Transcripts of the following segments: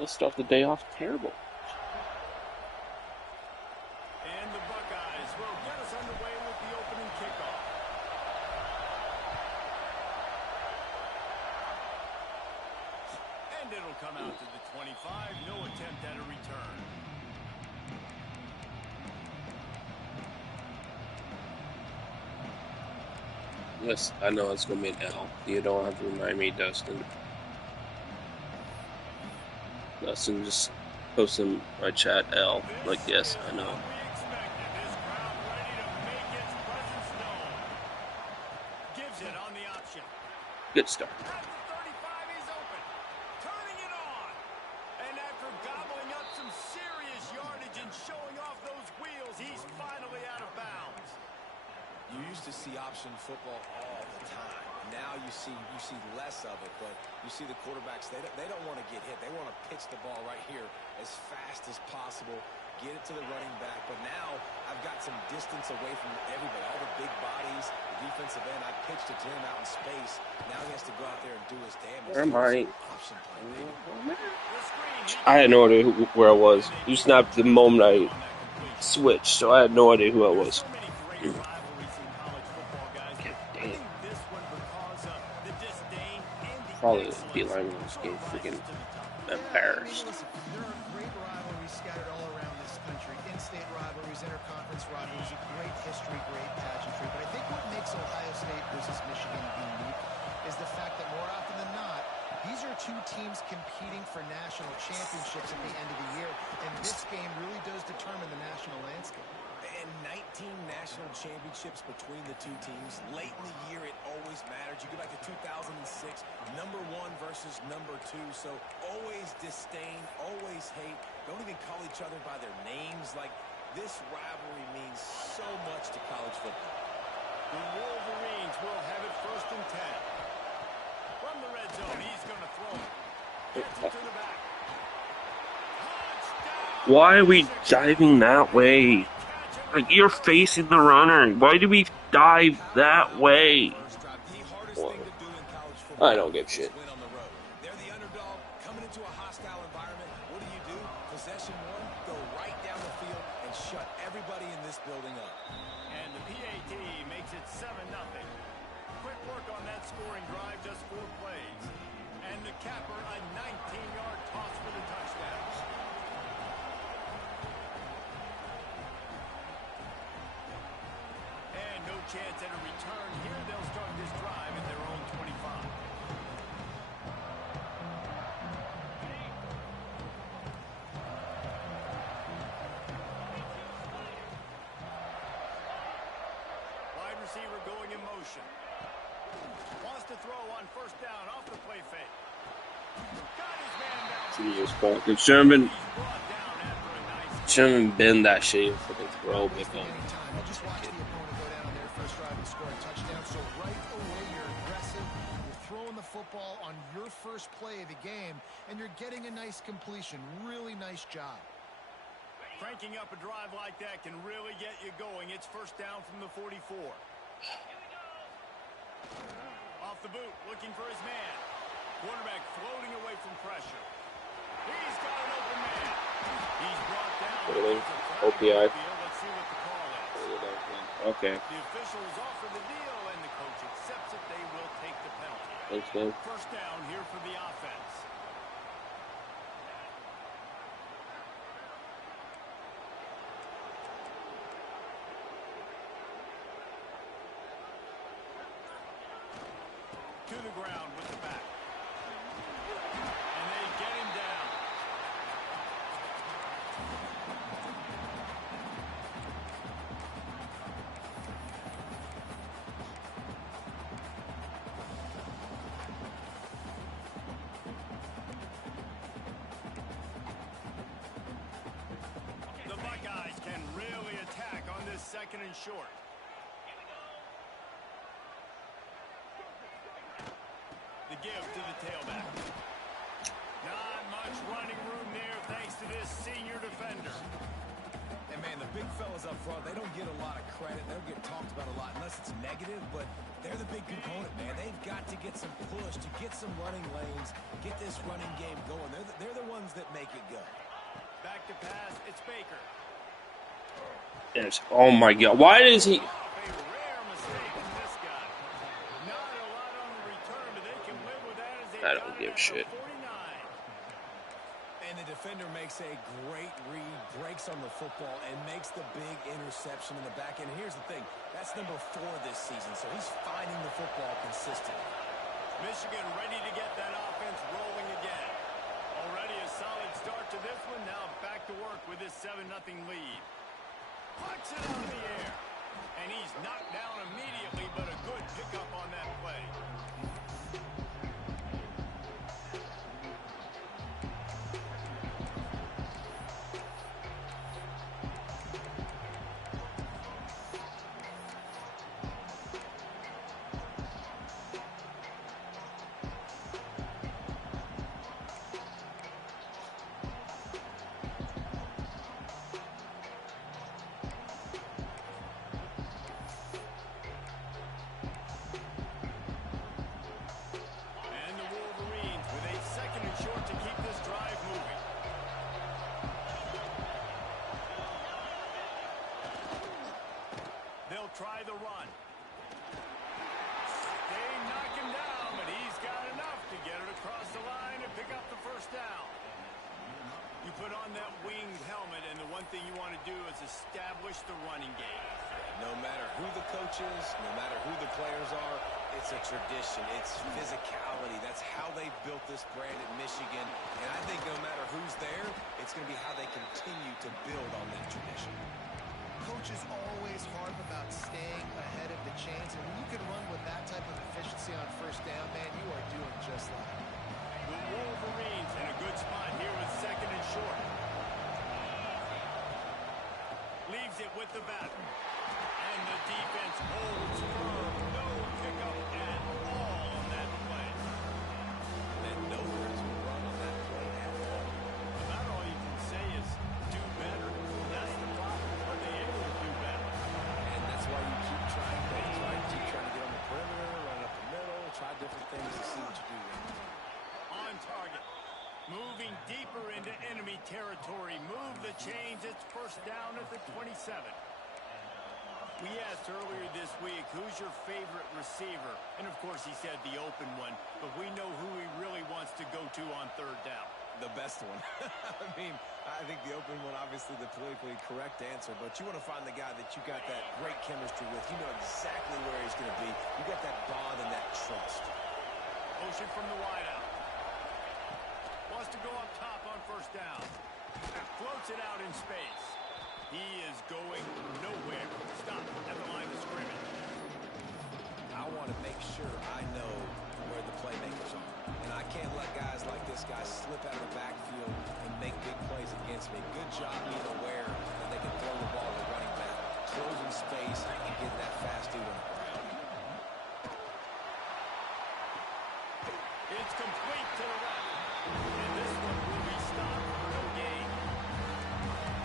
Let's start the day off terrible. And the Buckeyes will get us underway with the opening kickoff. And it'll come out to the 25. No attempt at a return. Yes, I know it's going to be an L. You don't have to remind me, Dustin. Dustin just posts in my chat L. Like, yes, I know. Gives it on the option. Good start. At the 35, he's open. Turning it on. And after gobbling up some serious yardage and showing off those wheels, he's finally out of bounds. You used to see option football all the time. Now you see less of it, but you see the quarterbacks, they don't want to get hit. They want to pitch the ball right here as fast as possible, get it to the running back. But now I've got some distance away from everybody, all the big bodies, the defensive end. I pitched it to him out in space. Now he has to go out there and do his damage. Where am I? Option play, baby. I had no idea where I was. You snapped the moment I switched, so I had no idea who I was. Probably the lineman was getting freaking embarrassed. There are great rivalries scattered all around this country. In-state rivalries, interconference rivalries, great history, great pageantry. But I think what makes Ohio State versus Michigan unique is the fact that more often than not, these are two teams competing for national championships at the end of the year. And this game really does determine the national landscape. And 19 national championships between the two teams. Late in the year, it always mattered. You go back to 2006, number 1 versus number 2. So always disdain, always hate. Don't even call each other by their names. Like, this rivalry means so much to college football. The Wolverines will have it 1st and 10. From the red zone, he's going to throw it. Gets it to the back. Touchdown! Why are we diving that way? Like, you're facing the runner. Why do we dive that way? Well, I don't give a shit. They're the underdog coming into a hostile environment. What do? Possession 1, go right down the field and shut everybody in this building up. And the PAT makes it 7-0. Quick work on that scoring drive, just 4 plays. And the capper, a 19-yard toss for the touchdown. And no chance at a return here. They'll start this drive at their own 25. Wide receiver going in motion. Wants to throw on 1st down off the play fake. Got his man down. Jesus, Paul. It shouldn't have been that shit. Fucking throw, big gun. Just watch the opponent go down on their first drive and score a touchdown. So right away, you're aggressive. You're throwing the football on your first play of the game, and you're getting a nice completion. Really nice job. Cranking up a drive like that can really get you going. It's 1st down from the 44. Off the boot, looking for his man. Quarterback floating away from pressure. He's got an open man. He's brought down. Really? OPI. Let's see what the call is. Okay. The officials offer the deal, and the coach accepts it. They will take the penalty. Thanks, man. 1st down here for the offense. To the ground with the back. And they get him down. The Buckeyes can really attack on this 2nd and short. The give to the tailback. Not much running room there thanks to this senior defender. And man, the big fellas up front, they don't get a lot of credit. They don't get talked about a lot unless it's negative, but they're the big component, man. They've got to get some push, to get some running lanes, get this running game going. They're the ones that make it go. Back to pass, it's Baker. Yes. Oh my God! Why does he? A rare mistake from this guy. Not a lot on the return, but they can live with that as they I don't give a shit. 49. And the defender makes a great read, breaks on the football, and makes the big interception in the back end. Here's the thing. That's number 4 this season, so he's finding the football consistently. Michigan ready to get that offense rolling again. Already a solid start to this one. Now back to work with this 7-0 lead. Puts it out in the air. And he's knocked down immediately, but a good pickup on that play. Try the run. They knock him down, but he's got enough to get it across the line and pick up the first down. You put on that winged helmet, and the one thing you want to do is establish the running game. No matter who the coach is, no matter who the players are, it's a tradition. It's physicality. That's how they built this brand at Michigan. And I think no matter who's there, it's going to be how they continue to build on that tradition. Coaches always harp about staying ahead of the chains, and when you can run with that type of efficiency on first down, man, you are doing just that. The Wolverines in a good spot here with 2nd and short. Leaves it with the batter. And the defense holds firm. No pickup at all on that play. And nowhere to run on that play at all. About all you can say is do better. That's the problem. Are they able to do better? And that's why you keep trying things, right? Keep trying to get on the perimeter, run up the middle, try different things to see what you do. On target. Moving deeper into enemy territory. Move the chains. It's first down at the 27. We asked earlier this week, who's your favorite receiver? And, of course, he said the open one. But we know who he really wants to go to on 3rd down. The best one. I mean, I think the open one, obviously the politically correct answer, but you want to find the guy that you got that great chemistry with. You know exactly where he's going to be. You got that bond and that trust. Motion from the wideout. Wants to go up top on first down. Floats it out in space. He is going nowhere. Stop at the line of scrimmage. I want to make sure I know where the playmakers are. And I can't let guys like this guy slip out of the backfield and make big plays against me. Good job being aware that they can throw the ball to the running back, closing space, and get that fast dude on the ground. It's complete to the right. And this one will be stopped for no gain.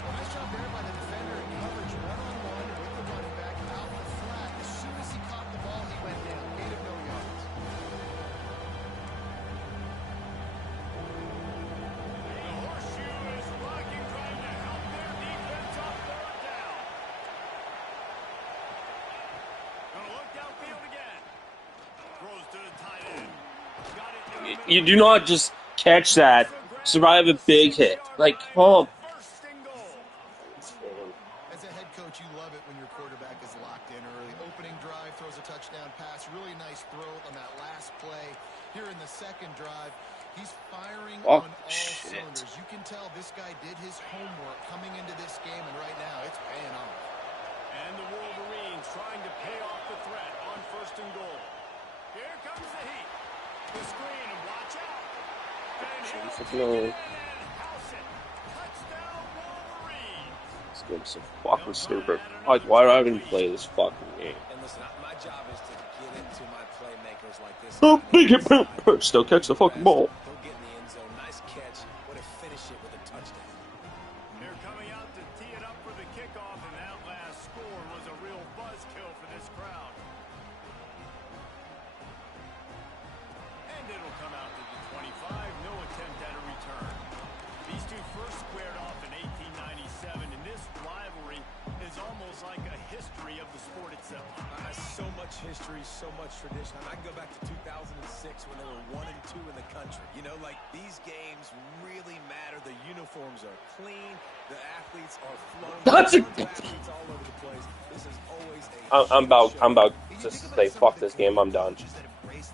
Well, nice job there by the defender in coverage. One-on-one with the running back out the flat. As soon as he caught the ball, he went down. Gain of no yards. The horseshoe is rocking, trying to help their defense on 3rd down. Gonna look downfield again. Throws to the tight end. Got it in the middle. You do not just catch that, survive a big hit. Like, oh. First and goal. As a head coach, you love it when your quarterback is locked in early. Opening drive, throws a touchdown pass. Really nice throw on that last play. Here in the 2nd drive, he's firing on all cylinders. You can tell this guy did his homework coming into this game, and right now it's paying off. And the Wolverines trying to pay off the threat on 1st and goal. Here comes the heat. The screen, and watch out. And he'll take it in and house it. Touchdown, Wolverines. This game's so fucking stupid. Like, why do I even play this fucking game? And listen, my job is to get into my playmakers like this. Oh, big hit, still catch the fucking ball. He'll get in the end zone. Nice catch. Would have finished it with a touchdown. They're coming out to tee it up for the kickoff, and history of the sport itself. So much history, so much tradition. I can go back to 2006 when they were 1 and 2 in the country. You know, like these games really matter. The uniforms are clean. The athletes are flowing. That's Athletes all over the place. This is always a I'm about to say fuck this game. I'm done.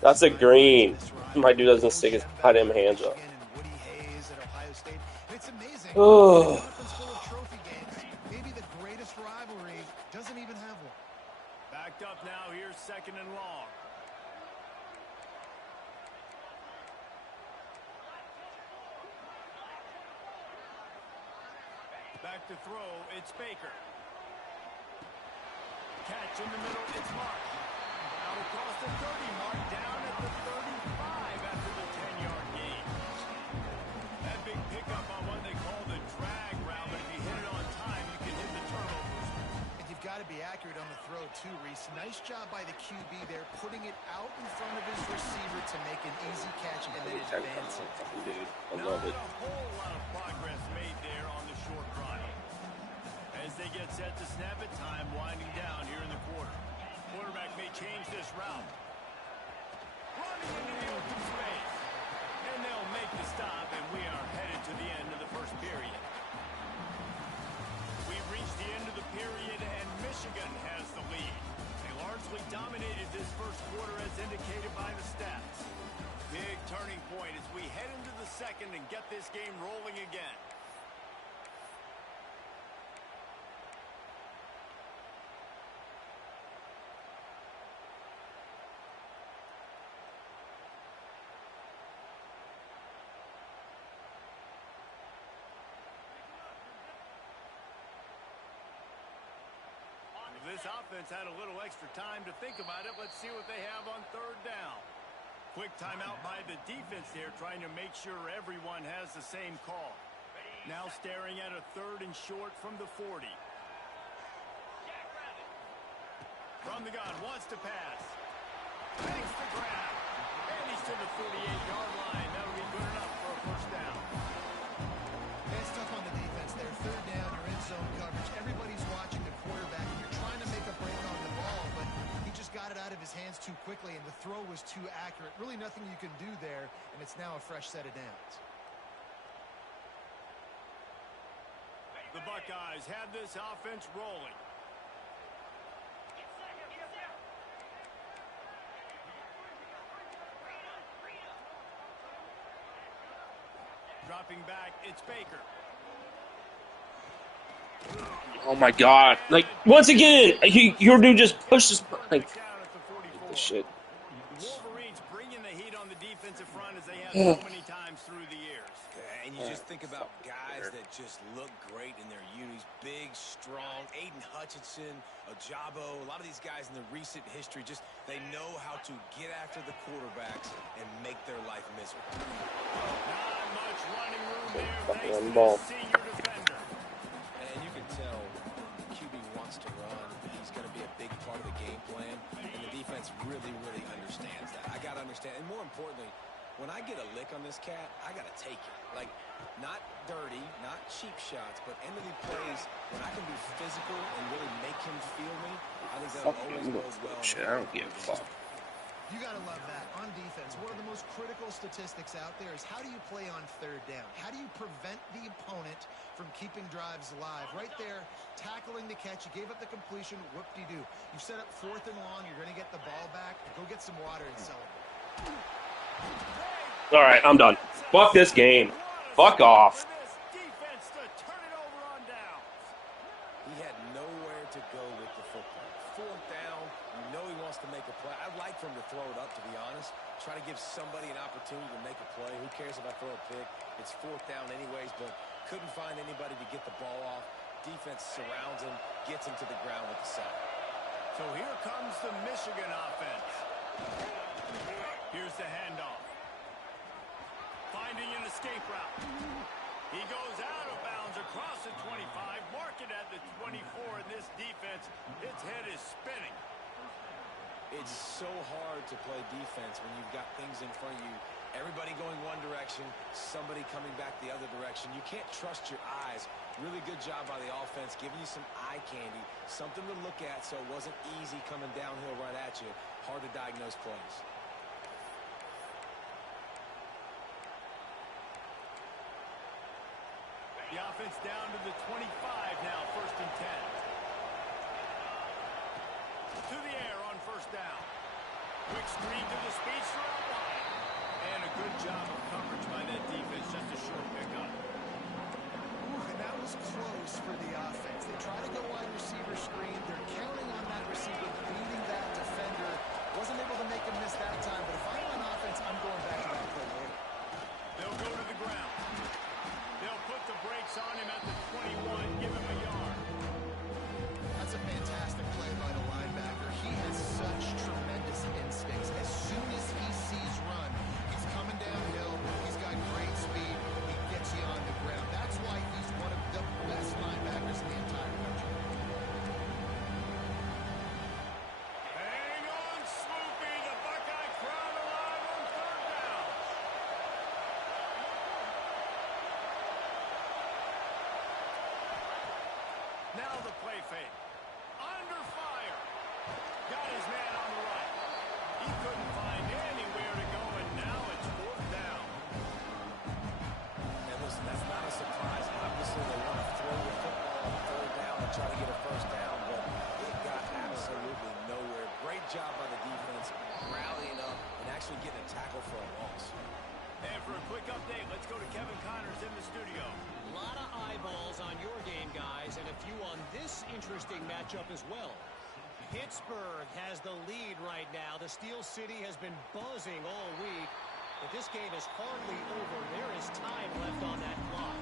That's a green. My dude doesn't stick his goddamn hands up. It's amazing. Oh. Conference full of trophy games. Maybe the greatest rivalry doesn't even have one. Backed up now. Here's 2nd and long. Back to throw. It's Baker. Catch in the middle. It's Mark. Out across the 30 mark. Down at the 35 after the 10-yard gain. That big pickup on what they call the drag route. But if you hit it on time, you can hit the turnovers. And you've got to be accurate on the throw, too, Reese. Nice job by the QB there, putting it out in front of his receiver to make an easy catch and then advance it. Dude, I love it. A whole lot of progress made there on the short run. As they get set to snap it, time winding down here in the quarter. Quarterback may change this route. Running into the open space. And they'll make the stop, and we are headed to the end of the first period. We've reached the end of the period, and Michigan has the lead. They largely dominated this first quarter as indicated by the stats. Big turning point as we head into the second and get this game rolling again. This offense had a little extra time to think about it. Let's see what they have on 3rd down. Quick timeout by the defense there, trying to make sure everyone has the same call. Now staring at a 3rd and short from the 40. From the gun, wants to pass. Makes the grab. And he's to the 48-yard line. That'll be good enough for a first down. It's tough on the defense there. 3rd down, you're in zone coverage. Everybody's watching the quarterback, and you're trying to make a break on the ball, but he just got it out of his hands too quickly, and the throw was too accurate. Really nothing you can do there, and it's now a fresh set of downs. The Buckeyes have this offense rolling. Dropping back, it's Baker. Oh my god. Like, once again, your dude just pushes. Like, this shit. Wolverines bringing the heat on the defensive front as they have so many times through the years. And you just think about guys that just look great in their unis. Big, strong. Aiden Hutchinson, Ojabo. A lot of these guys in the recent history, just they know how to get after the quarterbacks and make their life miserable. Not much running room there. Fucking Thanks on the to ball. the senior defender. And you can tell QB wants to run. He's going to be a big part of the game plan. And the defense really, really understands that. I got to understand. And more importantly, when I get a lick on this cat, I got to take it. Like, not dirty, not cheap shots, but end of the plays, when I can be physical and really make him feel me, I think that'll always go well. Shit, I don't give a fuck. You got to love that. On defense, one of the most critical statistics out there is how do you play on 3rd down? How do you prevent the opponent from keeping drives alive? Right there, tackling the catch. You gave up the completion. Whoop-de-doo. You set up 4th and long. You're going to get the ball back. Go get some water and celebrate. All right, I'm done. Fuck this game. Fuck off. Defense to turn it over on downs. He had nowhere to go with the football. 4th down, you know he wants to make a play. I'd like for him to throw it up, to be honest. Try to give somebody an opportunity to make a play. Who cares if I throw a pick? It's 4th down anyways, but couldn't find anybody to get the ball off. Defense surrounds him, gets him to the ground with the sack. So here comes the Michigan offense. Here's the handoff. Finding an escape route. He goes out of bounds across the 25, mark it at the 24, and this defense, its head is spinning. It's so hard to play defense when you've got things in front of you Everybody going one direction, somebody coming back the other direction. You can't trust your eyes. Really good job by the offense, giving you some eye candy, something to look at so it wasn't easy coming downhill right at you. Hard to diagnose plays. The offense down to the 25 now, 1st and 10. To the air on 1st down. Quick screen to the speedster out wide. And a good job of coverage by that defense, just a short pickup. And that was close for the offense. They try to go wide receiver screen. They're counting on that receiver beating that defender. Wasn't able to make a miss that time, but if I'm on offense, I'm going back to that play later. They'll go to the ground. They'll put the brakes on him at the 21, give him a yard. That's a fantastic play by the linebacker. He has such tremendous instincts. As soon as he sees run, he's coming downhill. He's got great speed. He gets you on the ground. That's why he's one of the best linebackers in the entire country. Hang on, Swoopy. The Buckeye crowd alive on 3rd down. Now the play fake. Under fire. Got his man on the right. He couldn't find anywhere to go, and now it's 4th down. And listen, that's not a surprise. Obviously, they want to throw the football on 3rd down and try to get a 1st down, but it got absolutely nowhere. Great job by the defense, rallying up and actually getting a tackle for a loss. And for a quick update, let's go to Kevin Connors in the studio. A lot of eyeballs on your game, guys, and a few on this interesting matchup as well. Pittsburgh has the lead right now. The Steel City has been buzzing all week, but this game is hardly over. There is time left on that clock.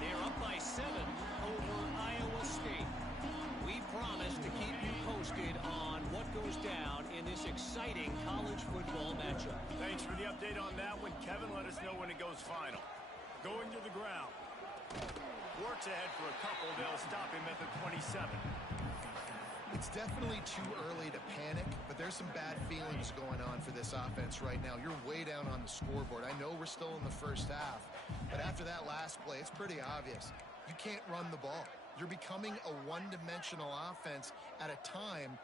They're up by 7 over Iowa State. We promise to keep you posted on what goes down in this exciting college football matchup. Thanks for the update on that one, Kevin. Let us know when it goes final. Going to the ground. Warts ahead for a couple. They'll stop him at the 27. It's definitely too early to panic, but there's some bad feelings going on for this offense right now. You're way down on the scoreboard. I know we're still in the first half, but after that last play, it's pretty obvious. You can't run the ball. You're becoming a one-dimensional offense at a time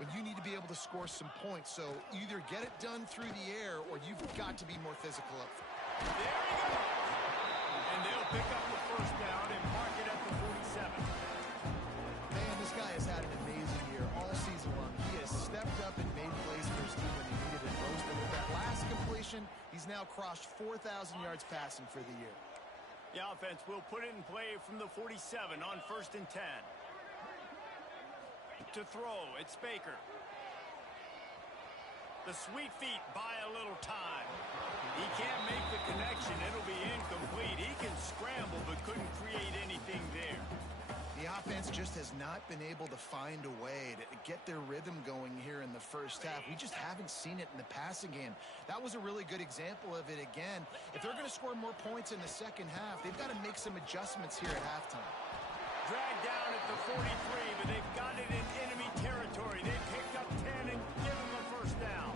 when you need to be able to score some points. So either get it done through the air or you've got to be more physical up front. There he goes. And they'll pick up the 1st down and mark it at the 47. Man, this guy has had an amazing year all season long. He has stepped up and made plays for his team when he needed it most. And with that last completion, he's now crossed 4,000 yards passing for the year. The offense will put it in play from the 47 on 1st and 10. To throw, it's Baker. The sweet feet buy a little time. He can't make the connection. It'll be incomplete. He can scramble but couldn't create anything there. The offense just has not been able to find a way to get their rhythm going here in the first half. We just haven't seen it in the passing game. That was a really good example of it again. If they're going to score more points in the second half, they've got to make some adjustments here at halftime. Dragged down at the 43, but they've got it in enemy territory. They picked up 10 and give them a 1st down.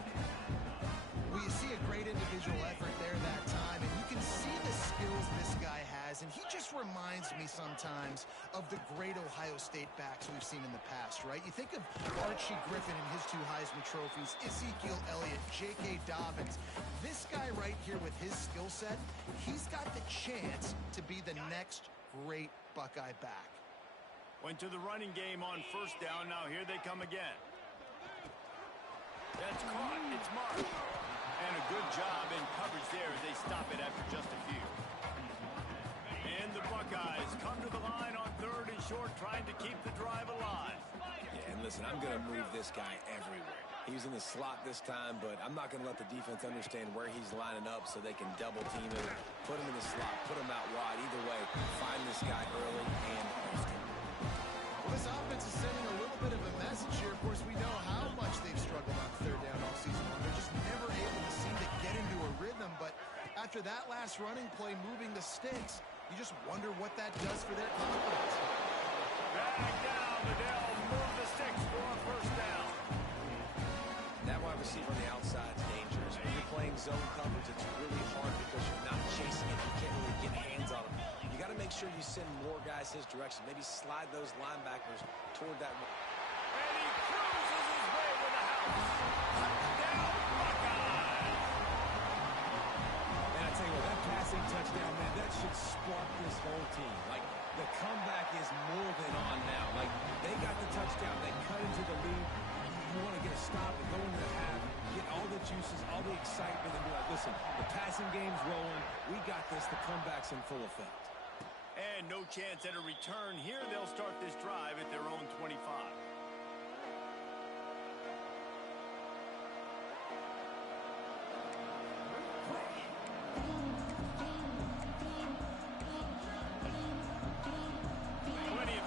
Well, you see a great individual effort there that time, and you can see the skills this guy has, and he just reminds me sometimes of the great Ohio State backs we've seen in the past, right? You think of Archie Griffin and his 2 Heisman trophies, Ezekiel Elliott, J.K. Dobbins. This guy right here with his skill set, he's got the chance to be the next great Buckeye back. Went to the running game on 1st down. Now here they come again. That's caught. It's marked. And a good job in coverage there as they stop it after just a few. And the Buckeyes come to the line on 3rd and short, trying to keep the drive alive. Yeah, and listen, I'm going to move this guy everywhere. He's in the slot this time, but I'm not going to let the defense understand where he's lining up so they can double team him, put him in the slot, put him out wide. Either way, find this guy early and often. Well, this offense is sending a little bit of a message here. Of course, we know how much they've struggled on 3rd down all season long. They're just never able to seem to get into a rhythm, but after that last running play moving the sticks, you just wonder what that does for their confidence. Back down, Liddell. Move the sticks for a 1st down. That wide receiver on the outside is dangerous. When you're playing zone coverage, it's really send more guys his direction. Maybe slide those linebackers toward that. And he cruises his way to the house. Touchdown, Buckeyes. And I tell you what, that passing touchdown, man, that should spark this whole team. Like, the comeback is more than on now. Like, they got the touchdown. They cut into the lead. You want to get a stop and go into the half, get all the juices, all the excitement, and be like, listen, the passing game's rolling. We got this. The comeback's in full effect. And no chance at a return here. They'll start this drive at their own 25. 20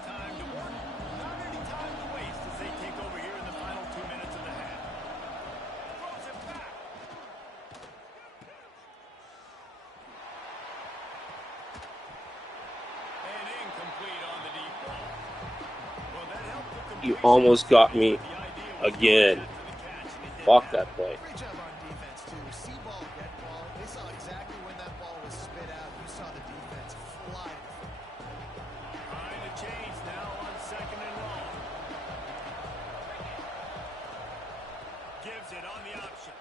You almost got me again. Fuck that play. Great job on defense, too. See ball, get ball. They saw exactly when that ball was spit out. You saw the defense fly. Trying to change now on 2nd and long. Gives it on the option.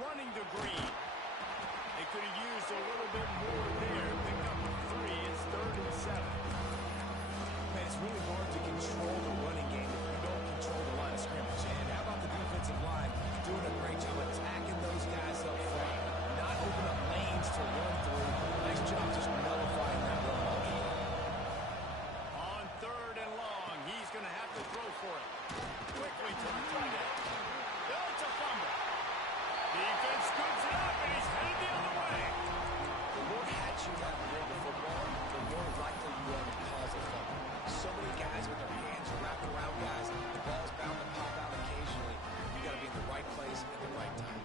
Running to Green. They could have used a little bit more there. Pick up a 3. It's 3rd and 7. Man, it's really hard to control the running game if you don't control the line of scrimmage. And how about the defensive line doing a great job attacking those guys up front, not open up lanes to run through. Nice job just nullifying that run all game. On 3rd and long, he's going to have to throw for it. Quickly to the tight end. It's a fumble. Defense scoops it up, and he's headed the other way. The more hats you have to the football, the more likely you are to cause a fumble. So many guys with their hands wrapped around guys. The ball's bound to pop out occasionally. You got to be in the right place at the right time.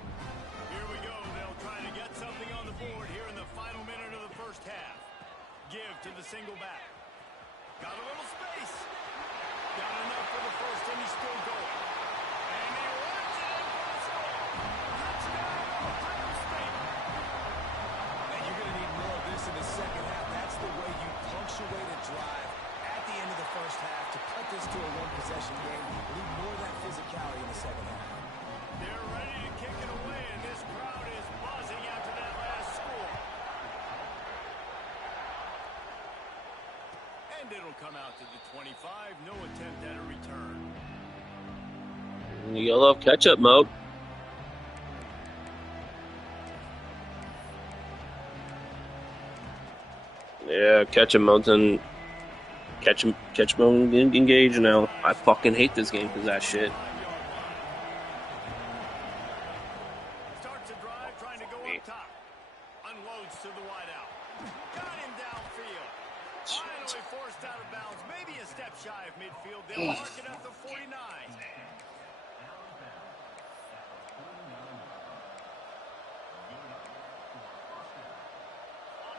Here we go. They'll try to get something on the board here in the final minute of the first half. Give to the single back. Got a little space. Got enough for the first, and he's still going. And he runs it in for the score. Touchdown, Ohio State. And you're going to need more of this in the second half. That's the way you punctuate a drive at the end of the first half to cut this to a one-possession game. You need more of that physicality in the second half. They're ready to kick it away, and this crowd is buzzing after that last score. And it'll come out to the 25. No attempt at a return. You love ketchup mode. Yeah, ketchup mode's in. Ketchup mode engaged now. I fucking hate this game because that shit. Starts a drive trying to go up top. Unloads to the wideout. Got him downfield. Finally forced out of bounds. Maybe a step shy of midfield. They'll mark it at the 49.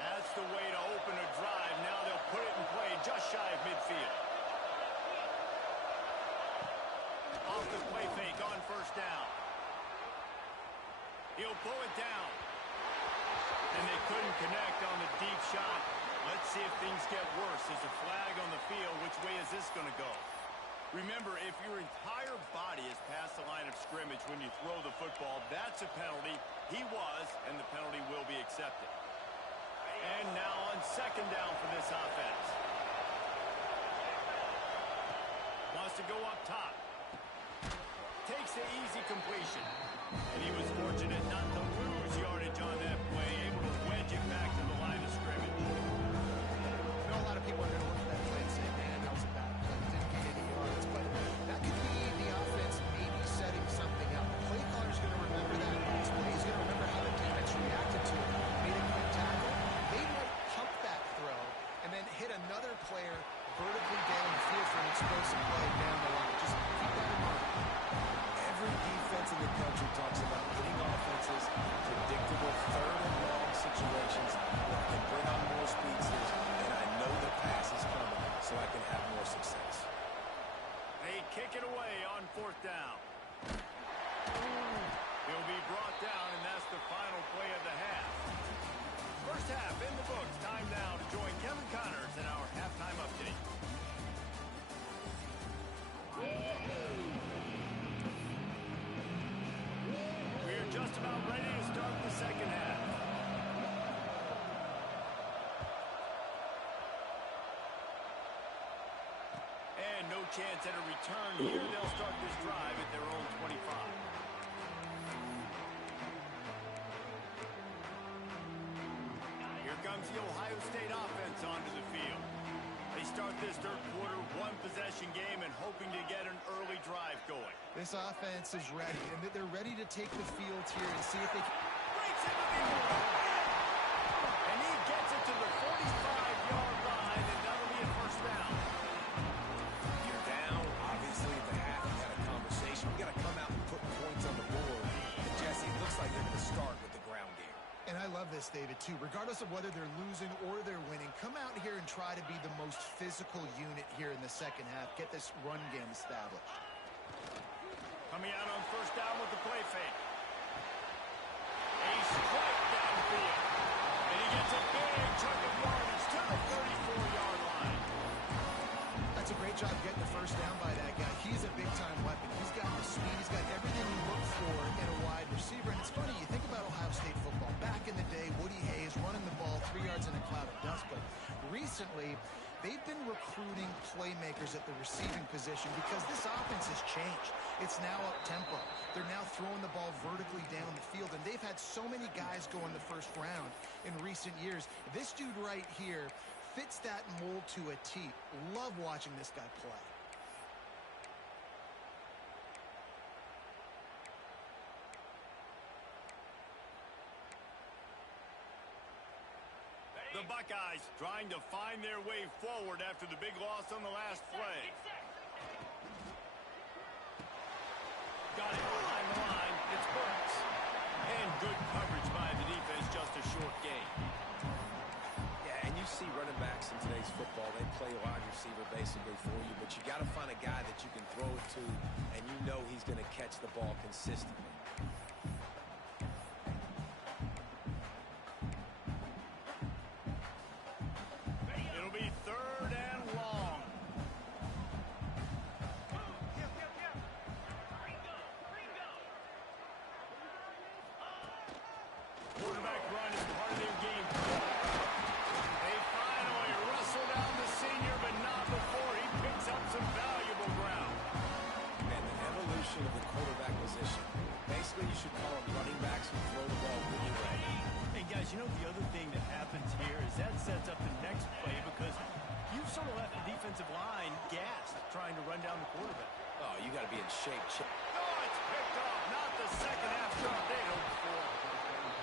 That's the way to open a drive. Now they'll put it in play just shy of midfield. Off the play fake on first down. He'll pull it down. And they couldn't connect on the deep shot. Let's see if things get worse. There's a flag on the field. Which way is this going to go? Remember, if your entire body is past the line of scrimmage when you throw the football, that's a penalty. He was, and the penalty will be accepted. And now on 2nd down for this offense. Wants to go up top. Takes the easy completion. And he was fortunate not to lose yardage on that play. Able to wedge it back to the line of scrimmage. I know a lot of people are going to look at that play and say, man, that was a bad play. Didn't get any yards. But that could be the offense maybe setting something up. The play caller's going to remember that next play. He's going to remember how the defense reacted to it. Made a quick tackle. They might pump that throw and then hit another player vertically down the field for an explosive play down the line. Just keep that in mind. Every defense in the country talks about getting offenses predictable 3rd and long situations where I can bring on more speedsters, and I know the pass is coming, so I can have more success. They kick it away on 4th down. He'll be brought down, and that's the final play of the half. First half in the books. Time now to join Kevin Connors in our halftime update. We're just about ready to start the second half. And no chance at a return here. They'll start this drive at their own 25. Here comes the Ohio State offense onto the field. They start this third quarter one-possession game and hoping to get an early drive going. This offense is ready, and they're ready to take the field here and see if they can. Breaks into the and he gets it to the 45-yard line, and that'll be a first down. You're down. Obviously, at the half, you had a conversation. You got to come out and put points on the board. And Jesse, it looks like they're going to start with the ground game. And I love this, David, too. Regardless of whether they're losing or they're winning, come out here and try to be the most physical unit here in the second half. Get this run game established. Coming out on first down with the play fake. A strike downfield. And he gets a big chunk of yardage to the 34-yard line. That's a great job getting the first down by that guy. He's a big-time weapon. He's got the speed. He's got everything you look for in a wide receiver. And it's funny, you think about Ohio State football. Back in the day, Woody Hayes running the ball 3 yards in a cloud of dust. But recently, they've been recruiting playmakers at the receiving position because this offense has changed. It's now up-tempo. They're now throwing the ball vertically down the field, and they've had so many guys go in the first round in recent years. This dude right here fits that mold to a T. Love watching this guy play. The Buckeyes trying to find their way forward after the big loss on the last play. Got it behind the line. It's Burks. And good coverage by the defense, just a short gain. Yeah, and you see running backs in today's football, they play wide receiver basically for you, but you got to find a guy that you can throw it to, and you know he's going to catch the ball consistently. It'll be third and long. Quarterback run is part of their game. They finally wrestle down the senior, but not before he picks up some valuable ground. And the evolution of the quarterback position. Basically, you should call them running backs who throw the ball when you're ready. Hey, guys, you know the other thing that happens here is that sets up the next play because you've sort of left the defensive line gassed trying to run down the quarterback. Oh, you got to be in shape. Oh, it's picked off. Not the second half shot they hoped for.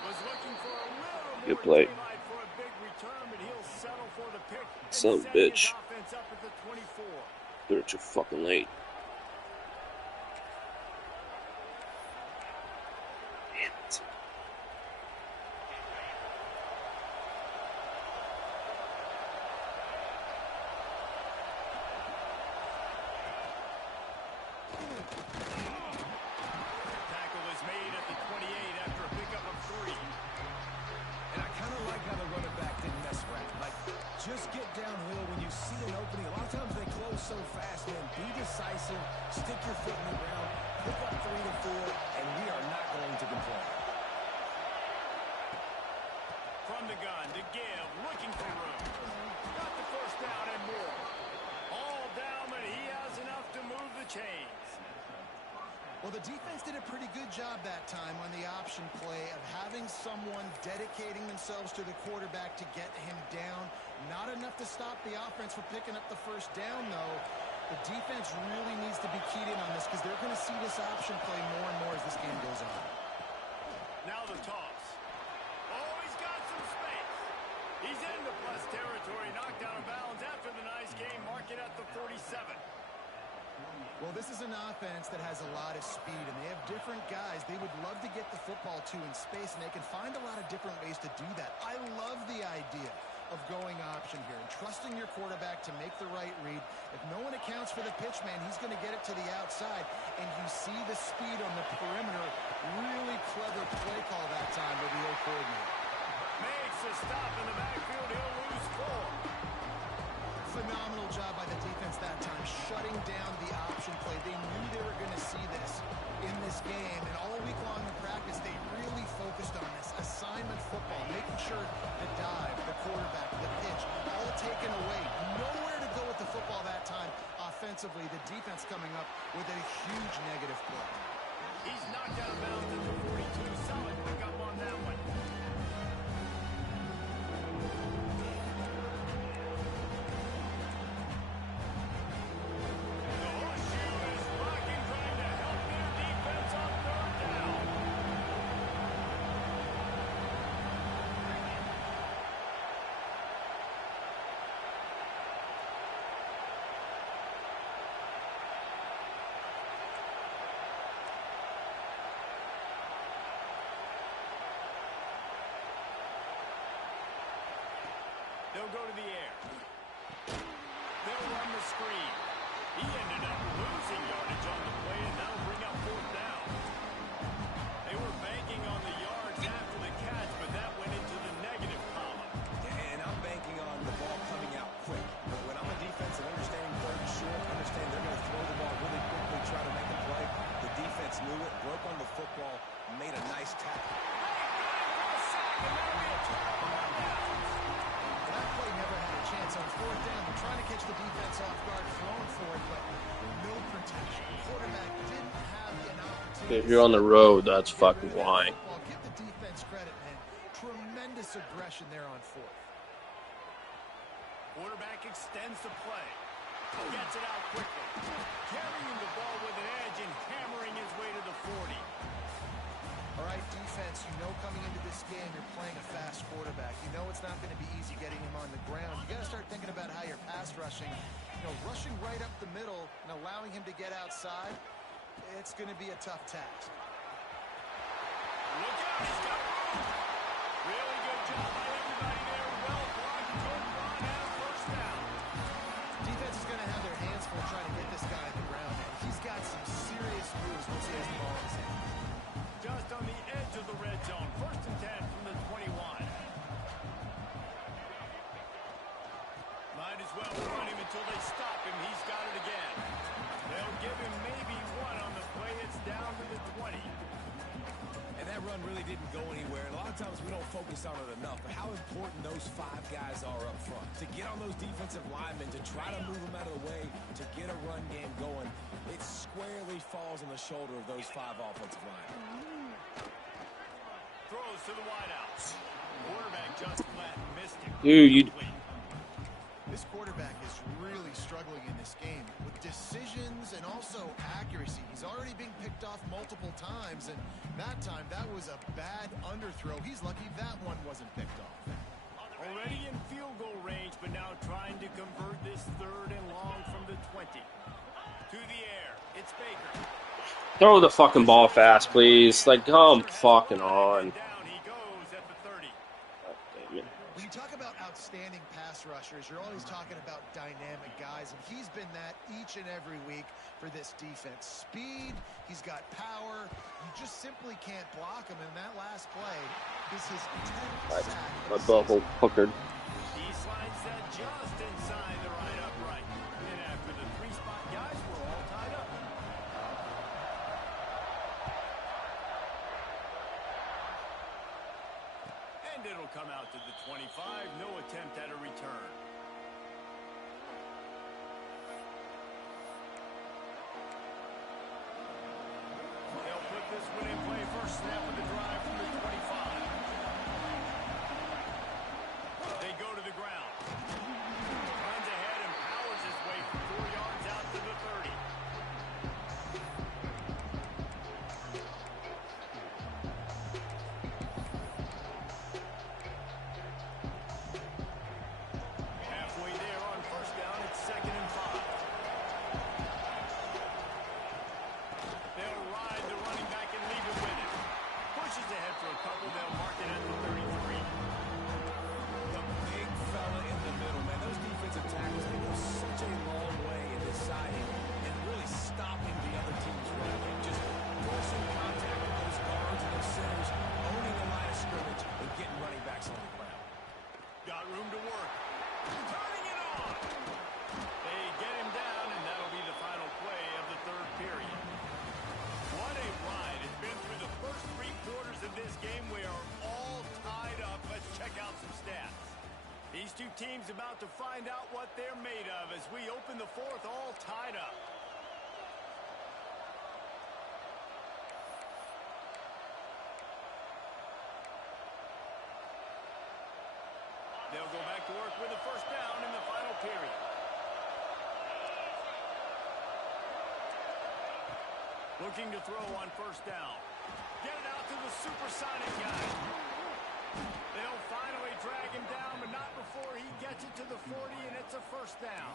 Was looking for a little Good more play. daylight for a big return, but he'll settle for the pick. And Son of a set his bitch. offense up at the 24. They're too fucking late. Damn it. Tackle is made at the 28 after a pickup of 3. And I kind of like how the running back didn't mess around. Like, just get downhill when you see an opening. A lot of times they close so fast, man. Be decisive, stick your foot in the ground, pick up 3 to 4, and we are not going to complain. From the gun to give, looking for room. Got the first down and more. All down, but he has enough to move the chains. Well, the defense did a pretty good job that time on the option play of having someone dedicating themselves to the quarterback to get him down. Not enough to stop the offense from picking up the first down, though. The defense really needs to be keyed in on this because they're going to see this option play more and more as this game goes on. Now the toss. Oh, he's got some space. He's into plus territory, knocked out of bounds after the nice game. Mark it at the 47. Well, this is an offense that has a lot of speed, and they have different guys they would love to get the football to in space, and they can find a lot of different ways to do that. I love the idea of going option here and trusting your quarterback to make the right read. If no one accounts for the pitch, man, he's going to get it to the outside, and you see the speed on the perimeter. Really clever play call that time by the old coordinator. Makes a stop in the backfield. He'll lose 4. Phenomenal job by the defense that time, shutting down the option play. They knew they were going to see this in this game, and all week long in practice, they really focused on this assignment football, making sure the dive, the quarterback, the pitch, all taken away. Nowhere to go with the football that time. Offensively, the defense coming up with a huge negative play. He's knocked out of bounds at the 42. Solid pickup on that one. The horseshoe is rocking, trying to help their defense on 3rd down. They'll go to the air. They'll run the screen. He ended up losing yardage on the play, and that'll bring up 4th down. They were banking on the yards after the catch, but that went into the negative column. And I'm banking on the ball coming out quick. But when I'm a defense and understanding 3rd and short, understand they're going to throw the ball really quickly, try to make a play. The defense knew it, broke on the football, made a nice tackle. That play never had a chance on 4th down. They're trying to catch the defense off guard, throwing for it, but no protection. Quarterback didn't have an opportunity. If you're on the road, that's fucking why. Give the defense credit, man. Tremendous aggression there on 4th. Quarterback extends the play. Gets it out quickly. Carrying the ball with an edge and hammering his way to the 40. All right, defense, you know coming into this game you're playing a fast quarterback. You know it's not going to be easy getting him on the ground. You got to start thinking about how you're pass rushing. You know, rushing right up the middle and allowing him to get outside, it's going to be a tough task. Look out, he's got room. Really good job by everybody there. Well blocked, good run, and 1st down. Defense is going to have their hands full trying to get this guy on the ground. And he's got some serious moves once he has the ball in his hand. Just on the edge of the red zone. 1st and 10 from the 21. Might as well run him until they stop him. He's got it again. They'll give him maybe 1 on the play. It's down to the 20. And that run really didn't go anywhere. And a lot of times we don't focus on it enough, but how important those 5 guys are up front. To get on those defensive linemen, to try to move them out of the way, to get a run game going, it squarely falls on the shoulder of those 5 offensive linemen. Throws to the wideouts. Quarterback just flat missed him. Dude, This quarterback is really struggling in this game with decisions and also accuracy. He's already being picked off multiple times, and that time that was a bad underthrow. He's lucky that one wasn't picked off. Already in field goal range, but now trying to convert this 3rd and long from the 20. To the air. It's Baker. throw the fucking ball fast, please. Like, come fucking on. Down he goes at the 30. God damn it. When you talk about outstanding pass rushers, you're always talking about dynamic guys, and he's been that each and every week for this defense. Speed, he's got power. You just simply can't block him, and that last play is his 10th sack. My butthole puckered. He slides that just inside the right upright. And after the 3-spot guys were all tied up. And it'll come out to the 25. No attempt at a return. They'll put this one in play. First snap of the drive from the 25. They go to the ground. Runs ahead and powers his way 4 yards out to the 30. Halfway there on first down, it's 2nd and 5. They'll ride the running back and leave it with him. Pushes ahead for a couple, then stats. These two teams about to find out what they're made of as we open the fourth all tied up. They'll go back to work with a first down in the final period. Looking to throw on first down. Get it out to the supersonic guy. They'll finally drag him down, but not before he gets it to the 40, and it's a first down.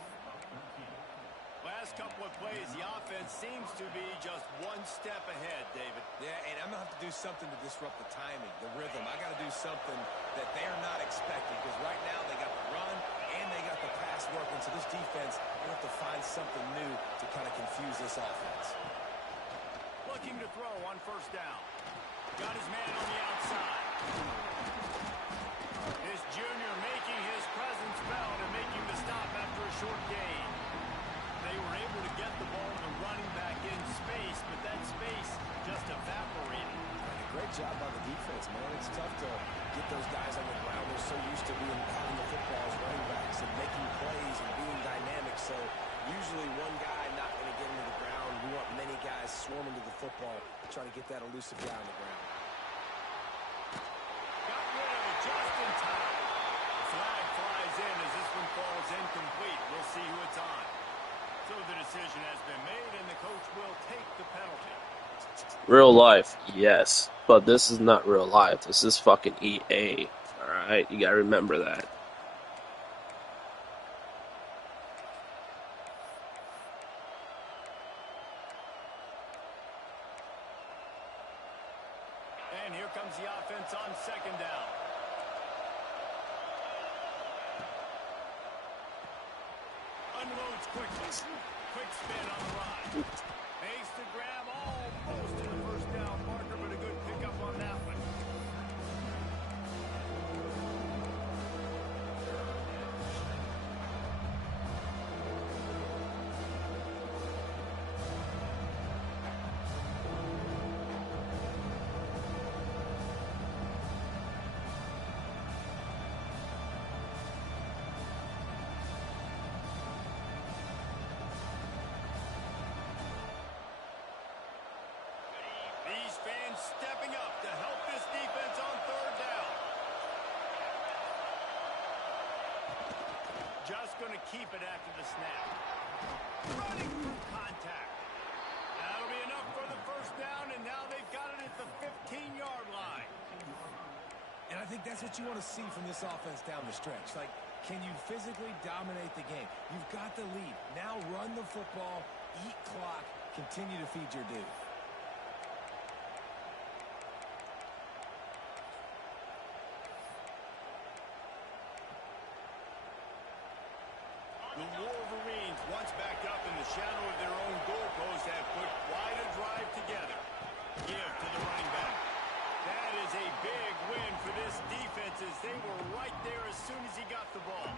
Last couple of plays, the offense seems to be just one step ahead, David. Yeah, and I'm going to have to do something to disrupt the timing, the rhythm. I got to do something that they're not expecting, because right now they got the run and they got the pass working. So this defense, they have to find something new to kind of confuse this offense. Looking to throw on first down. Got his man on the outside. This junior making his presence felt and making the stop after a short gain. They were able to get the ball to running back in space, but that space just evaporated. Great job by the defense, man. It's tough to get those guys on the ground. They're so used to having the football as running backs and making plays and being dynamic. So usually one guy not going to get into the ground. We want many guys swarming to the football to try to get that elusive guy on the ground. Got rid of it just in time. The flag flies in as this one falls incomplete. We'll see who it's on. So the decision has been made, and the coach will take the penalty. Real life, yes. But this is not real life. This is fucking EA. Alright? You gotta remember that. And here comes the offense on second down. Unloads quickly. Quick spin on the ride. Makes the grab almost to the first down marker, but a good pickup on that one. These fans stepping up to help this defense on third down. Just going to keep it after the snap. Running through contact. That'll be enough for the first down, and now they've got it at the 15-yard line. And I think that's what you want to see from this offense down the stretch. Like, can you physically dominate the game? You've got the lead. Now run the football, eat clock, continue to feed your dude. The Wolverines, once back up in the shadow of their own goalpost, have put quite a drive together. Give to the running back. That is a big win for this defense as they were right there as soon as he got the ball.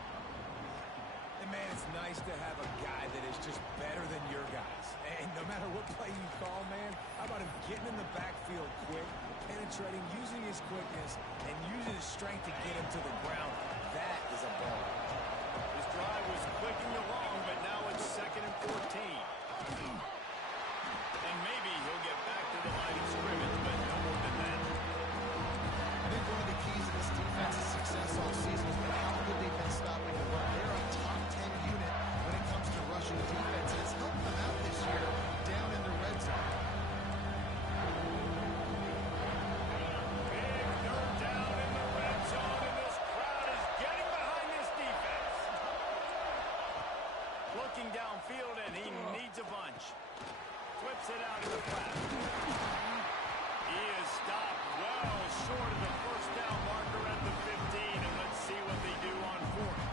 And man, it's nice to have a guy that is just better than your guys. And no matter what play you call, man, how about him getting in the backfield quick, penetrating, using his quickness, and using his strength to get him to the ground. That is a ball. His drive was clicking along, but now it's 2nd and 14. And maybe he'll get back to the line of scrimmage, but no more than that. I think one of the keys to this defense's success all season has been how good they've been stopping the run. They're a top 10 unit when it comes to rushing defense, and it's helped them out this year down in the red zone. Big third down in the red zone, and this crowd is getting behind this defense. Looking downfield, and he needs a bunch. Flips it out in the flat. He is stopped well short of the first down marker at the 15, and let's see what they do on 4th.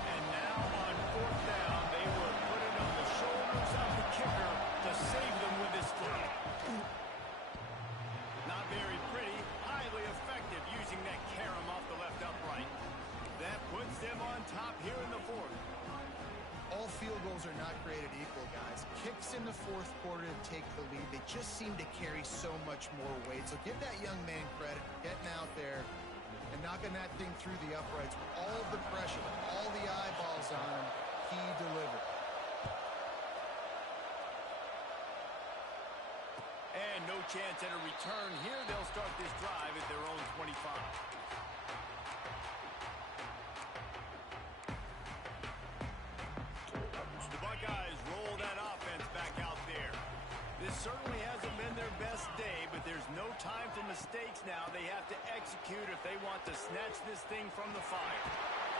And now on 4th down, they will put it on the shoulders of the kicker to save them with his foot. Not very pretty, highly effective using that carom off the left upright. That puts them on top here in the 4th. All field goals are not created equal, guys. Kicks in the 4th quarter to take the lead. They just seem to carry so much more weight. So give that young man credit, getting out there, And knocking that thing through the uprights with all of the pressure, all the eyeballs on him, he delivered. And no chance at a return here. They'll start this drive at their own 25. The Buckeyes roll that offense back out there. This certainly hasn't been their best day, but there's no time for mistakes now. They have to execute if they want to snatch this thing from the fire.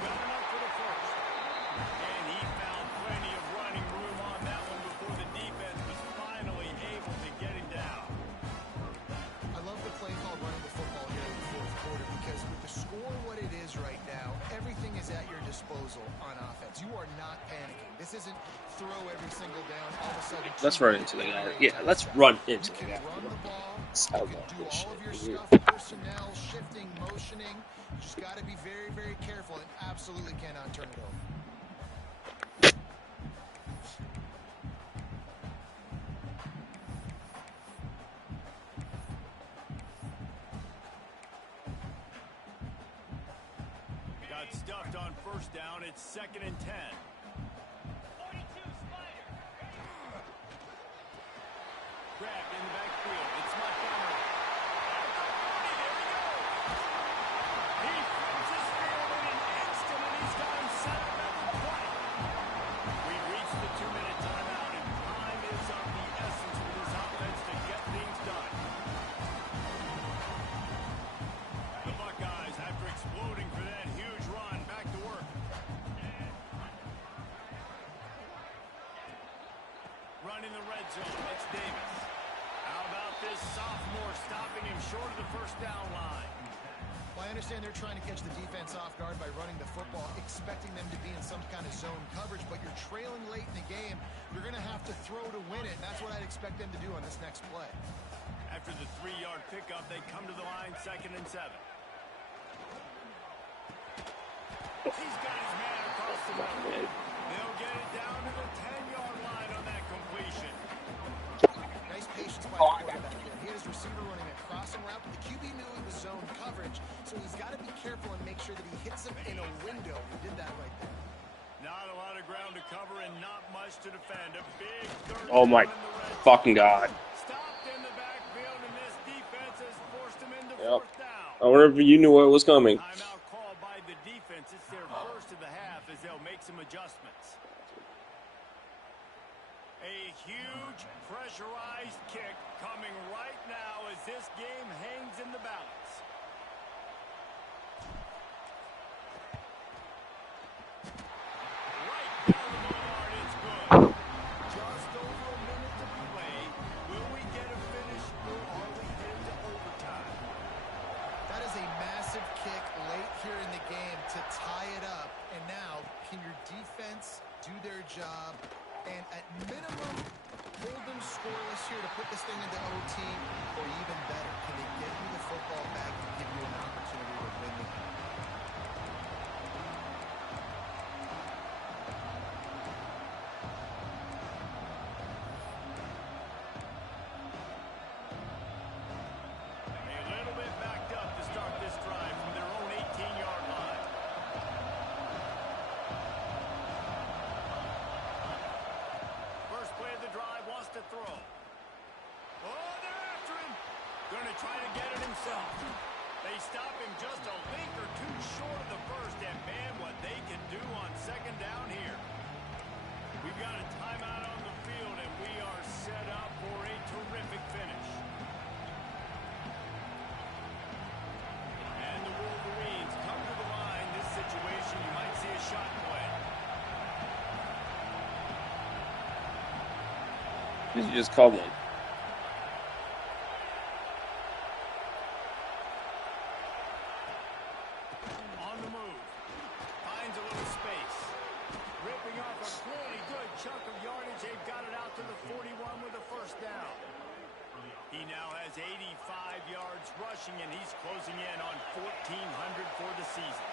Coming up for the first. And he found plenty of running room on that one before the defense was finally able to get him down. I love the play call running the football here in the fourth quarter because with the score what it is right now, everything is at your disposal on offense. You are not panicking. This isn't throw every single down. All of a sudden, Let's run into the guy. Yeah, let's run into the guy. run the ball. I You can love do this all of your shit. stuff, personnel, shifting, motioning. You just got to be very, very careful and absolutely cannot turn it over. Got stuffed on first down. It's 2nd and 10. Grabbed in the backfield. It's Montgomery. There he goes. He flips his field in an instant, and he's got him set up at the 20. We've reached the 2-minute timeout, and time is of the essence for this offense to get things done. The Buckeyes, after exploding for that huge run, back to work. Running the red zone. It's Davis. How about this sophomore stopping him short of the first down line? Well, I understand they're trying to catch the defense off guard by running the football, expecting them to be in some kind of zone coverage, but you're trailing late in the game. You're going to have to throw to win it. That's what I'd expect them to do on this next play. After the 3-yard pickup, they come to the line 2nd and 7. He's got his man across the middle. They'll get it down to the 10-yard line on that completion. Nice patience by the quarterback there. He had his receiver running a crossing route, but the QB knew he was zone coverage, so he's got to be careful and make sure that he hits him in a window. He did that right there. Not a lot of ground to cover and not much to defend. A big third Oh my down in the red zone. fucking god. Stopped in the backfield, and this defense has forced him into Yep. fourth down. I wonder if you knew what was coming. Timeout called by the defense. It's their first of the half as they'll make some adjustments. A huge pressurized kick coming right now as this game hangs in the balance. Right down the boulevard, it's good. Just over a minute to play. Will we get a finish or are we headed to overtime? That is a massive kick late here in the game to tie it up. And now, can your defense do their job and at minimum hold them scoreless here to put this thing into OT, or even better, can they get you the football back to give you an opportunity to win the game? A little bit backed up to start this drive from their own 18-yard line. First play of the drive wants to throw. Oh, they're after him. Going to try to get it himself. They stop him just a link or two short of the first, and man, what they can do on 2nd down here. We've got a timeout on the field, and we are set up for a terrific finish. And the Wolverines come to the line. This situation, you might see a shot play. You just called one. On the move. Finds a little space. Ripping off a pretty good chunk of yardage. They've got it out to the 41 with a first down. He now has 85 yards rushing, and he's closing in on 1,400 for the season.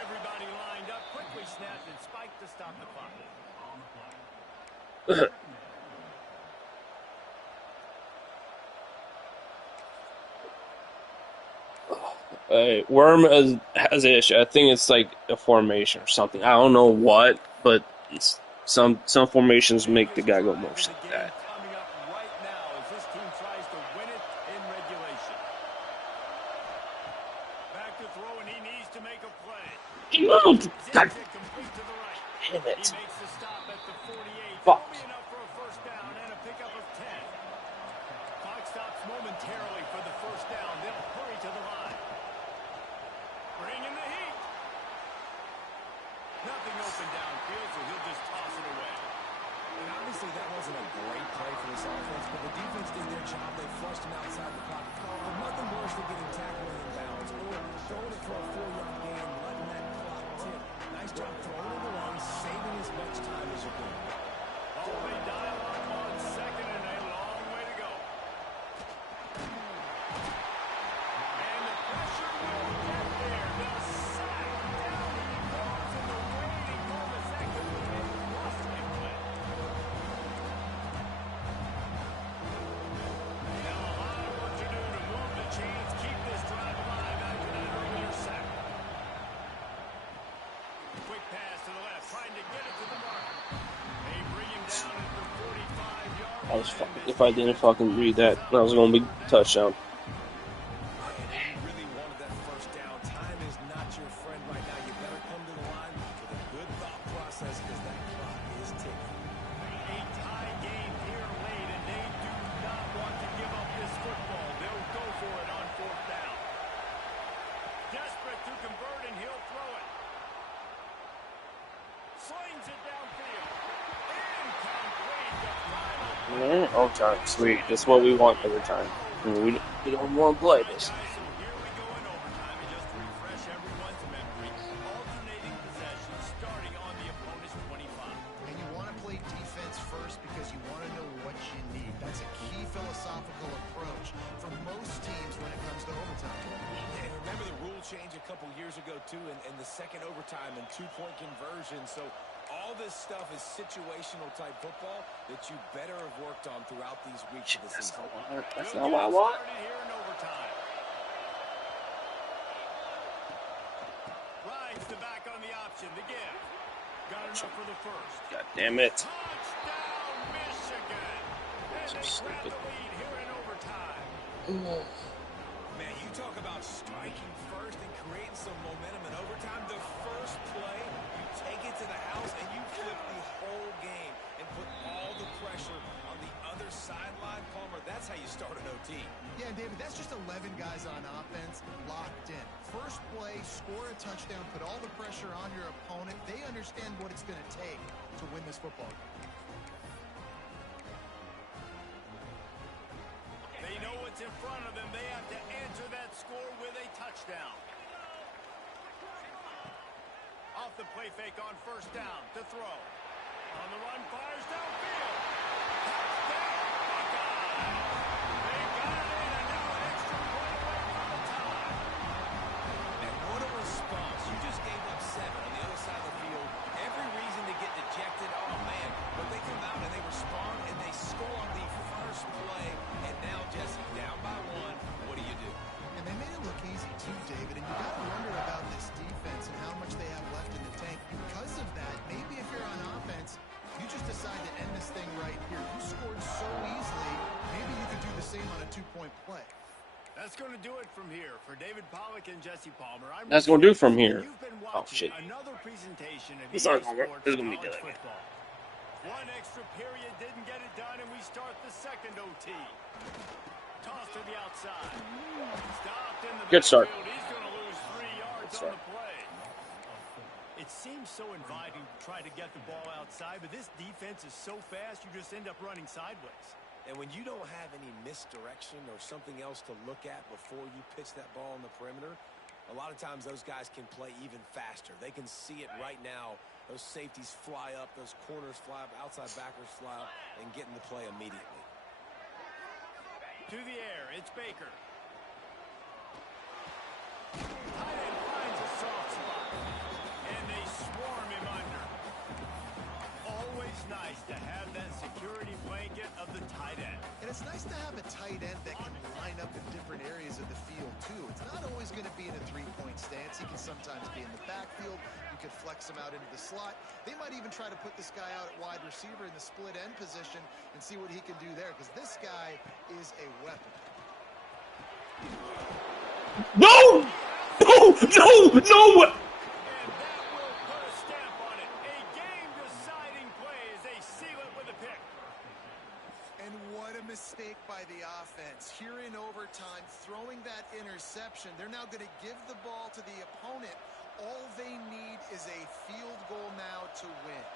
Everybody lined up, quickly snapped and spiked to stop the clock. Worm has an issue. I think it's like a formation or something. I don't know what, but it's some formations make the guy go motion like that. Coming up right now as this team tries to win it in regulation. Back to throw, and he needs to make a play. He moved. God Zips it complete to the right. damn He it! makes the stop at the 48. Fuck. Only enough for a first down and a pickup of 10. Clock stops momentarily for the first down. They'll hurry to the line. Bring in the heat. Nothing open downfield, so he'll just toss it away. And obviously that wasn't a great play for this offense, but the defense did their job. They flushed him outside the pocket. But nothing worse than getting tackled in bounds or throwing it for a 4-yard gain, letting that clock tick. Nice job throwing it away, saving as much time as you can. Oh, they dial up on second and a long way to go. And the pressure will get there. The sack down he goes in the waiting moment. That could have been a rustling play. Now a lot of work to do to move the chains, keep this drive alive after that earlier sack. Quick pass to the left, trying to get it to the mark. They bring him down at the 45-yard line. If I didn't fucking read that, that was gonna be touchdown. And if you really wanted that first down, time is not your friend right now. You better come to the line with a good thought process because that clock is ticking. A tie game here late, and they do not want to give up this football. They'll go for it on fourth down. Desperate to convert, and he'll throw it. Slings it downfield. Incomplete. The final. Oh, time, sweet. That's what we want every time. We don't want to play this. So here we go in overtime, and just to refresh everyone's memory, alternating possessions starting on the opponent's 25. And you want to play defense first because you want to know what you need. That's a key philosophical approach for most teams when it comes to overtime. And remember the rule change a couple years ago, too, and the second overtime and two-point conversion. So all this stuff is situational type football that you better have worked on throughout these weeks of the season. That's not what I want. Started here in overtime. Rides the back on the option. The give. Got enough for the first. God damn it. Touchdown, Michigan. And So they grab stupid. the lead here in overtime. Man, you talk about striking first and creating some momentum in overtime. The first play, you take it to the house and you flip the whole game and put all the pressure on the other sideline. Palmer, that's how you start an OT. Yeah, David, that's just 11 guys on offense locked in. First play, score a touchdown, put all the pressure on your opponent. They understand what it's going to take to win this football game. They know what's in front of them. They have to answer that score with a touchdown. Off the play fake on first down to throw. On the run, fires downfield. Touchdown, Buckeyes! They got it, and now an extra point away from the tie. And what a response. You just gave up 7 on the other side of the field. Every reason to get dejected. Oh, man. But they come out and they respond and they score on the first play. And now, Jesse, down by 1. What do you do? And they made it look easy too, David. And you got to wonder about this defense and how much they have left in the tank. Because of that, maybe if you're on offense, you just decide to end this thing right here. You scored so easily, maybe you could do the same on a 2-point play. That's going to do it from here. For David Pollack and Jesse Palmer, I'm That's gonna do from here. You've been Oh, watching shit. another presentation of It's EA not gonna work. Sports It's gonna be college good. football. One extra period didn't get it done, and we start the second OT. Toss to the outside. Stopped in the Good start. backfield. He's going to lose 3 yards on the play. It seems so inviting to try to get the ball outside, but this defense is so fast, you just end up running sideways. And when you don't have any misdirection or something else to look at before you pitch that ball on the perimeter, a lot of times those guys can play even faster. They can see it right now. Those safeties fly up, those corners fly up, outside backers fly up, and get in the play immediately. To the air, it's Baker. Tight end finds a soft spot, and they swarm him under. Always It's nice to have that security blanket of the tight end. And it's nice to have a tight end that can line up in different areas of the field, too. It's not always going to be in a three-point stance. He can sometimes be in the backfield. You could flex him out into the slot. They might even try to put this guy out at wide receiver in the split end position and see what he can do there, because this guy is a weapon. No! No! No! No! And that will put a stamp on it. A game-deciding play as they seal it with a pick. And what a mistake by the offense. Here in overtime, throwing that interception. They're now going to give the ball to the opponent. All they need is a field goal now to win.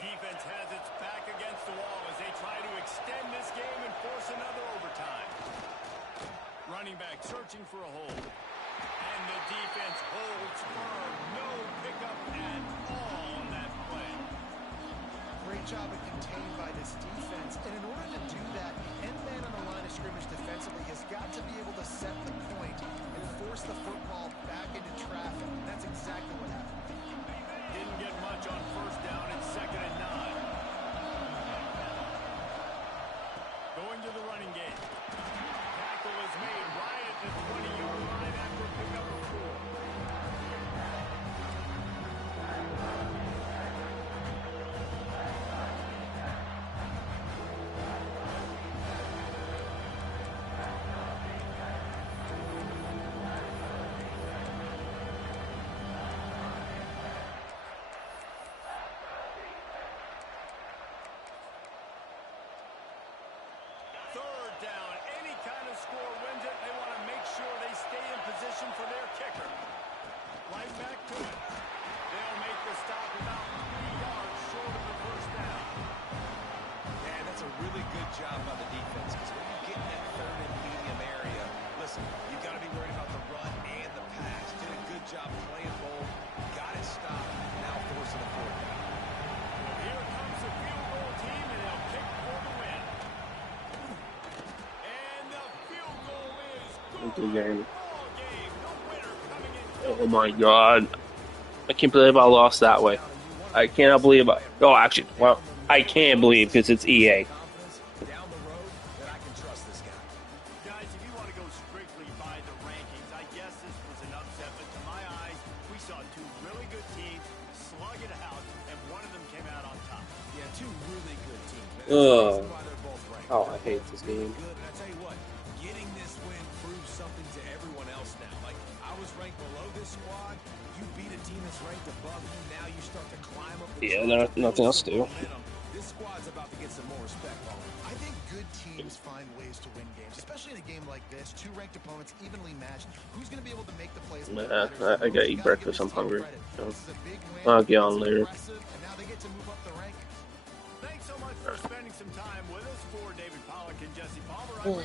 Defense has its back against the wall as they try to extend this game and force another overtime. Running back searching for a hole. And the defense holds firm. No pickup at all on that play. Great job of contained by this defense. And in order to do that, the end man on the line of scrimmage defensively has got to be able to set the point and force the football back into traffic. And that's exactly what happened. Didn't get much on first down and 2nd and 9. Going to the running game. Tackle is made right at the 20-yard line after pickup of 4. Third down, any kind of score wins it. They want to make sure they stay in position for their kicker. Right back to it. They'll make the stop about 3 yards short of the first down. Man, that's a really good job by the defense, because when you get in that third and medium area, listen, you've got to be worried about the run and the pass. Did a good job playing both, got it stopped, now forcing a 4th down. Here comes the field goal team, and they'll kick for the win. And the field goal is good. Game. Ball game. The winner coming in. Oh my god. I can't believe I lost that way. I cannot believe I... Oh, actually, well, I can believe because it's EA. Down the road that I can trust this guy. Guys, if you want to go strictly by the rankings, I guess this was an upset, but to my eyes, we saw 2 really good teams slug it out, and one of them came out on top. Yeah, 2 really good teams. And Ugh. that's why they're both ranked. Oh, I hate this Really game. good, and I tell you what, getting this win proves something to everyone else now. Like, I was ranked below this squad. You beat a team that's ranked above you. Now you start to climb up. Yeah, there's nothing else to do. This squad's about to get some more respect on it. I think good teams find ways to win games, especially in a game like this. 2 ranked opponents, evenly matched. Who's going to be able to make the plays? Nah, I gotta eat breakfast. I'm hungry. So, This is a big win. I'll get on later. Impressive, and now they get to move up the rankings. Thanks so much for spending some time with us. For David Pollack and Jesse Palmer, I'm